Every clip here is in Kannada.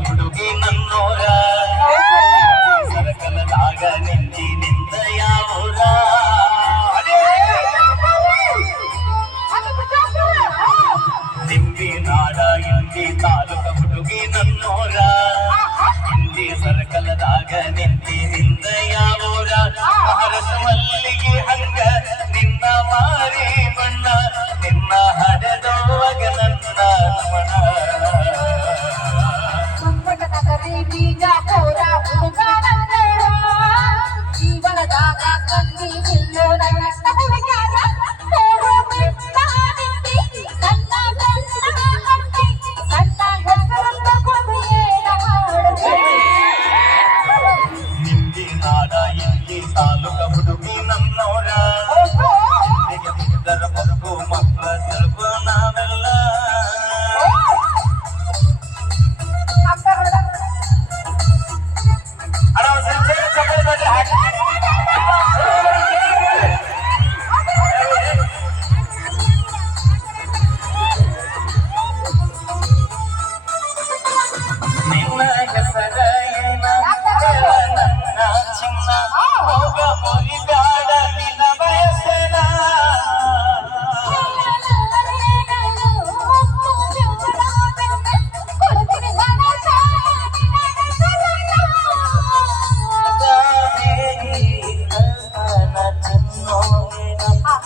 ಹುಡುಗಿ ನನ್ನೋರ ಸರಕಲದಾಗ ನಿಂತಿ ನಿಂತ ಯಾವೂರ ನಿಂಬಿ ನಾಡ ಇಂಡಿ ತಾಲೂಕ ಹುಡುಗಿ ನನ್ನೋರ ಇಂಡಿ ಸರಕಲದಾಗ ನಿಂತಿ ನಿಂತ ಯಾವೂರ ಮಹರಸ ಮಲ್ಲಿಗೆ ಹಂಗ ನಿನ್ನ ಮಾರಿ ಬಣ್ಣ ನಿನ್ನ ಹಡೆದೋಗ ನನ್ನ ನಮನ ಜೀವನದಾಗ ಕಂಡಿ ನಿಲ್ಲೋ ನನ್ನ ಹುಡುಗ್ಯಾರ ನಿಂದಿ ನಾಡ ಇಲ್ಲಿ ತಾಲೂಕ ಹುಡುಗಿ ನನ್ನೋರ ಮುದ್ದರ ಬದುಕು ಮಕ್ಕಳ ತಲುಪು ನಾವೆಲ್ಲ ನಿನ್ನ ಹೆಸರ ಏನ ನನ್ನ ಚಿನ್ನ ಹೋಗ ಮುರಿದಾಡ ನಿನ್ನ ಬಯಸನ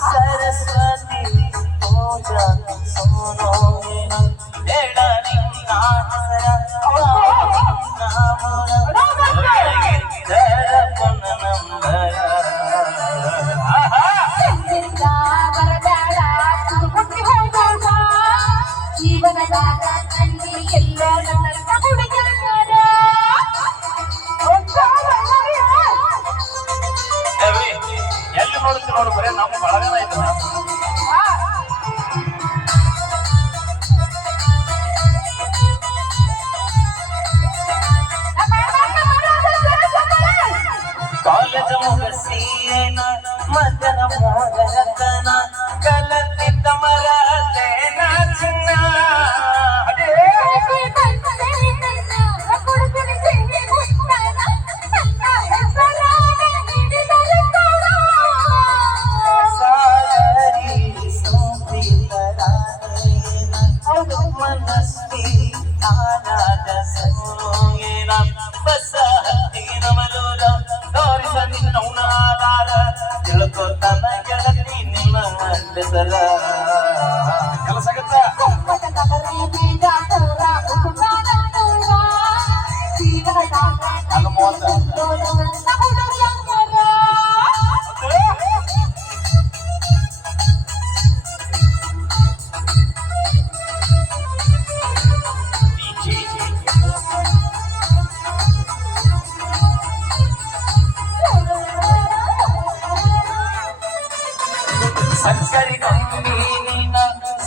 ಸರಸ್ವತಿ ಪೂಜಾ ಸೋನೋನ ಬೇಡ ನಿನ್ನ ಹೆಸರ ಜೀವನದಾಗ ಕಂಡಿ ಎಲ್ಲೋ ನನ್ನ ಹುಡುಗರ ಎಲ್ಲಿ ನೋಡುತ್ತೆ ನೋಡು ಬರೇ ನಮ್ಮ ಬಳಗನ ಆಯ್ತು ಕಾಲೇಜ್ ಮುಗಿಸಿನ ಮದನ ಮೋದರತನ ಕಲತಿದ್ದ ಮರತೇನ ಚಿನ್ನ ಮನಸ್ತಿ ಆರಾಧ ಸೋಯೇನ ಬಸ ಹತ್ತಿ ನಮಲೋಲ ತೋರಿಸ ನಿನ್ನ ಉಣಾದಾರ ತಿಳ್ಕೊ ತನ್ನ ಗೆಳತಿ ನಿನ್ನ ಹೆಸರ ಕೆಲಸಗತ್ತ ಅಲ್ಲ ಮೋಸ ಸಕ್ಕರಿ ಕಂಬೀನಿನ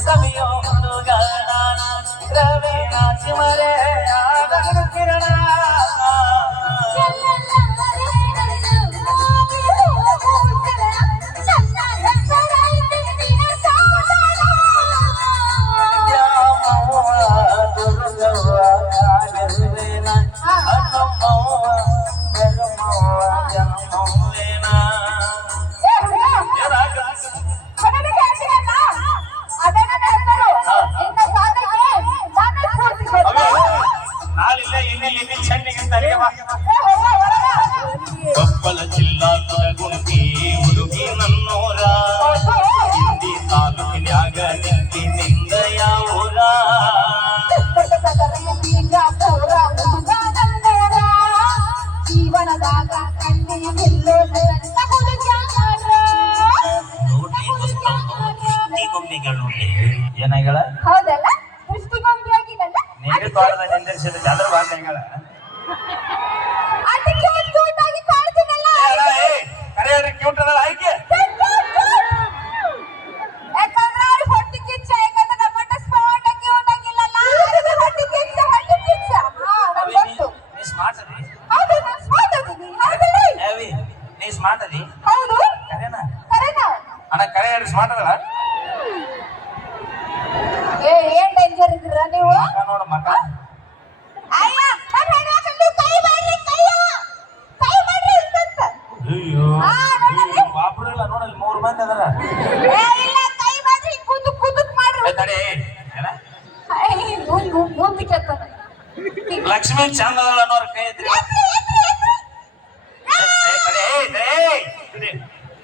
ಸವಿಯೋ ಹುಡುಗನ ರವಿನ ಚಿಮರೆ ಆದನು ಕಿರಣ ದುರ್ಗವ್ವ ಕಾಲಿರುವೇನ ಹನುಮವ್ವ ಬೆರುಮವ್ವ ಜನ್ಮವ್ವೇನ ಕೊಪ್ಪಳ ಜಿಲ್ಲಾ ಕುಡಗುಂಟಿ ಹುಡುಗಿ ನನ್ನೋರ ಇಂಡಿ ತಾಲೂಕಿನ್ಯಾಗ ನಿಂತಿ ನಿಂದ ಯಾವೂರ ಜೀವನದಾಗ ಕಂಡಿ ನಿಲ್ಲೋ ನನ್ನ ಹುಡುಗ್ಯಾರ ಏನಾಗಳ ಹೌದಲ್ಲ ದೃಷ್ಟಿಗೊಂಬಿ ಆಗಿದಲ್ಲ ನೀವೇ ತೋಟದ ನಿಂದಿರಿಸಿದ ಚಂದ್ರ ಬಾಂಧಗಳ ಅದಕ್ಕೆ ಒಂದು ಕ್ಯೂಟ್ ಆಗಿ ಕಾಡ್ತೀನಲ್ಲ ಕರೆಯವ್ರಿಗೆ ಕ್ಯೂಟ್ ಅದಲ್ಲ ಆಯ್ಕೆ ಯಾಕಂದ್ರೆ ಅವ್ರು ಹೊಟ್ಟಿ ಕಿಚ್ಚ ಯಾಕಂದ್ರೆ ನಮ್ಮ ಸ್ಪಾಟ್ ಕ್ಯೂಟ್ ಆಗಿಲ್ಲಲ್ಲ ಹೊಟ್ಟಿ ಕಿಚ್ಚ ನಮ್ಗೆ ಗೊತ್ತು ನೀ ಸ್ಮಾರ್ಟ್ ಅದಿ ಹೌದು ನಾನು ಸ್ಮಾರ್ಟ್ ಅದೀನಿ ಹೌದಲ್ಲ ನೀ ಸ್ಮಾರ್ಟ್ ಅದಿ ಹೌದು ಕರೆನಾ ಅಣ್ಣ ಕರೆ ಹೇಳಿ ಸ್ಮಾರ್ಟ್ ಅದಲ್ಲ ಏನ್ ಡೇಂಜರ್ ಇದ್ದೀರಾ ನೀವು ನೋಡ ಮಕ್ಕ ಅಯ್ಯ ಹೊಟ್ಟಿಗೆ ಎತ್ತದ ಲಕ್ಷ್ಮಿ ಚಂದದಳ ಅನ್ನೋರ್ ಕೈ ಎತ್ರಿ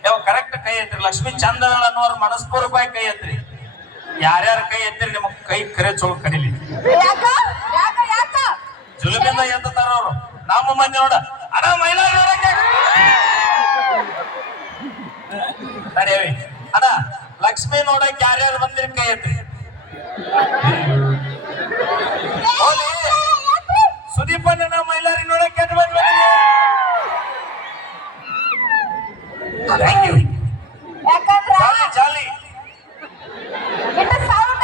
ಯಾವ ಕರೆಕ್ಟ್ ಕೈ ಎತ್ರಿ ಲಕ್ಷ್ಮಿ ಚಂದದಳ ಅನ್ನೋರ್ ಮನಸ್ಪೂರ್ವಕವಾಗಿ ಕೈ ಎತ್ರಿ ಯಾರ್ಯಾರ ಕೈ ಎತ್ತಿರಿ ನಿಮ್ಮ ಕೈ ಕರೆ ಚೋಳು ಕಡಿಲಿ ಯಾಕ ಯಾಕ ಯಾಕ ಜುಲುಮಿಂದ ಎತ್ತಾರ ಅವ್ರು ನಮ್ಮ ಮಂದಿ ನೋಡ ಅಣ್ಣ ಮೈಲಾರ ತಡೆಯವಿ ಅಣ್ಣ ಲಕ್ಷ್ಮಿ ನೋಡಕ್ ಯಾರ್ಯಾರು ಬಂದಿರಿ ಕೈ ಎತ್ರಿ ಹೋಲಿ ಸುದೀಪಣ್ಣ ಮೈಲಾರಿ ನೋಡಕ್ ಎದ್ದು ಬಂದ್ರಿ ಥ್ಯಾಂಕ್ ಯು ಯಾಕಂದ್ರ ಚಾಲಿ ಚಾಲಿ ಇಟ್ಟ ಸೌಂಡ್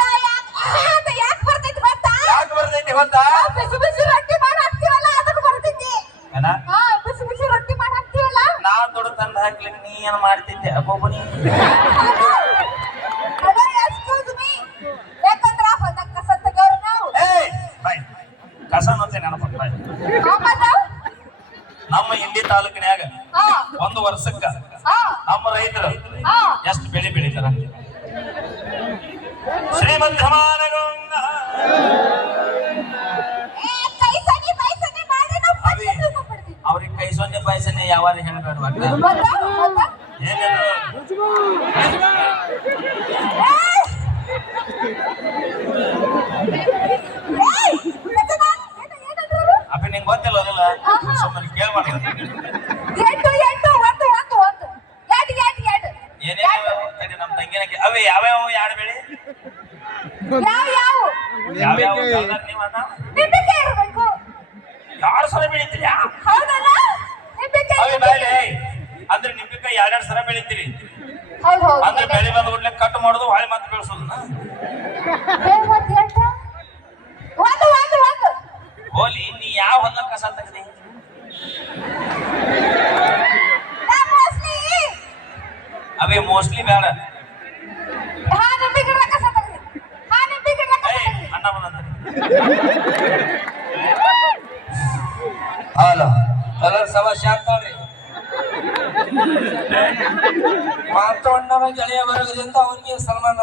ಯಾಕೆ ಬರ್ತೈತಿ ಗೊತ್ತಾ ಯಾಕೆ ಬರ್ತೈತಿ ಗೊತ್ತಾ ಬಿಸಿ ಬಿಸಿ ರೊಟ್ಟಿ ಮಾಡಿ ಹಾಕ್ತೀವಲ್ಲ ಅದಕ್ಕೆ ಬರ್ತೈತಿ ಏನ ಹಾ ಬಿಸಿ ಬಿಸಿ ರೊಟ್ಟಿ ಮಾಡಿ ಹಾಕ್ತೀವಲ್ಲ ನಾ ದುಡ್ಡು ತಂದು ಹಾಕ್ಲಿಕ್ಕೆ ನೀ ಏನ್ ಮಾಡ್ತಿದ್ದೆ ಅಬ್ಬೊಬ್ಬನಿ ಅದೇ ಎಕ್ಸ್ಕ್ಯೂಸ್ ಮೀ ಯಾಕಂದ್ರ ಹೊಲಕ್ಕ ಕಸ ತೆಗೆಯೋರು ನಾವು ಏಯ್ ಬಾಯ್ ಕಸ ನೋಡ್ತೆ ನೆನಪು ಹಾ ಮತ್ತ ನಮ್ಮ ಇಂಡಿ ತಾಲೂಕಿನ್ಯಾಗ ಹಾ ಒಂದು ವರ್ಷಕ್ಕ ಹಾ ನಮ್ಮ ರೈತರು ಹಾ ಎಷ್ಟು ಬೆಳೆ ಬೆಳಿತಾರ ಶ್ರೀಮಂತಮಾನಗೊಂಡ ಕೈ ಸನಿ ಮಾಡಿ ನಾವು ಅವಿ ಪಚ್ಚ ತಿಳ್ಕೊಂಡ್ಬಿಡ್ತೀವಿ ಅವ್ರಿಗೆ ಕೈ ಸೊನ್ನೆ ಪಾಯಸನೆ ಯಾವಾಗ ಹೇಳ್ಬೇಡ ಮತ್ತ ಏನೇನು ಅಪ್ಪಿ ನಿಂಗೆ ಗೊತ್ತಿಲ್ಲ ಅದೆಲ್ಲ ಸುಮ್ಮನೆ ಕೇಳ್ಬಾರ್ದು ಏನೇನು ತಡಿ ನಮ್ಮ ತಂಗಿನ ಅವೇ ಯಾವ್ಯಾವ ಎರಡು ಬೆಳೆ ಯಾವ್ಯಾವ ಕಲ್ದಾರ ನೀವು ಅಣ್ಣ 2 ಸಲ ಬೆಳಿತೀರಿ ಅವೇ ಬಾಯ್ಲೆ ಅಂದ್ರೆ ನಿಂಬಿಕಾಯಿ 2 ಸಲ ಬೆಳಿತೀರಿ ಅಂದ್ರೆ ಬೆಳೆ ಬಂದ ಕೂಡಲೇ ಕಟ್ ಮಾಡೋದು ಹೊಳೆ ಮತ್ತೆ ಬೆಳೆಸೋದನ್ನ ಹೋಲಿ ನೀ ಯಾವ ಹೊಲ ಕಸ ತೆಗ್ದಿ ಅವೇ ಮೋಸ್ಟ್ಲಿ ಬೇಡ ಅಣ್ಣ ಬಂದಂತ ಹಲೋ ಕಲರ್ ಸಭಾ ಶಾಂತ ಮಾತೊಂಡವ ಗೆಳೆಯ ವರ್ಗದಿಂದ ಅವರಿಗೆ ಸನ್ಮಾನ